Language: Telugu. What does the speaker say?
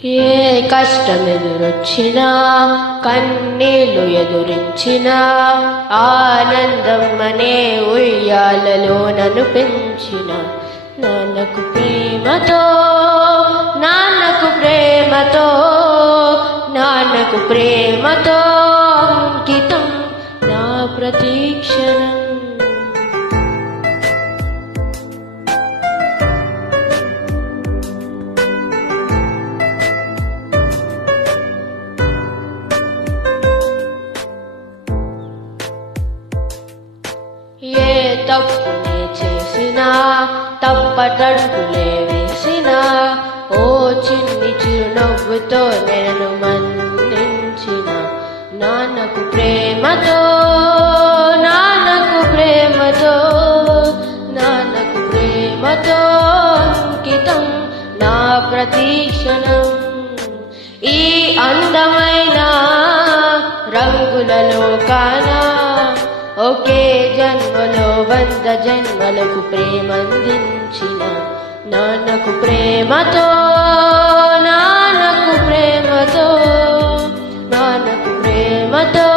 ఏ కష్టం ఎదురొచ్చినా కన్నీళ్లు ఎదురించినా ఆనందం అనే ఉయ్యాలలో నన్ను పెంచిన నాన్నకు ప్రేమతో నాన్నకు ప్రేమతో నాన్నకు ప్రేమతో అంకితం నా ప్రతీక్షణం. ఏ తప్పునే చేసినా తప్పటడుగులే వేసినా ఓ చిన్ని చిరునవ్వుతో నేను మన్నించిన నాన్నకు ప్రేమతో నాన్నకు ప్రేమతో నాన్నకు ప్రేమతో అంకితం నా ప్రతీక్షణం. ఈ అందమైన రంగులలో కానా ఒకే జన్మలో 100 జన్మలకు ప్రేమందించిన నాన్నకు ప్రేమతో నాన్నకు ప్రేమతో నాన్నకు ప్రేమతో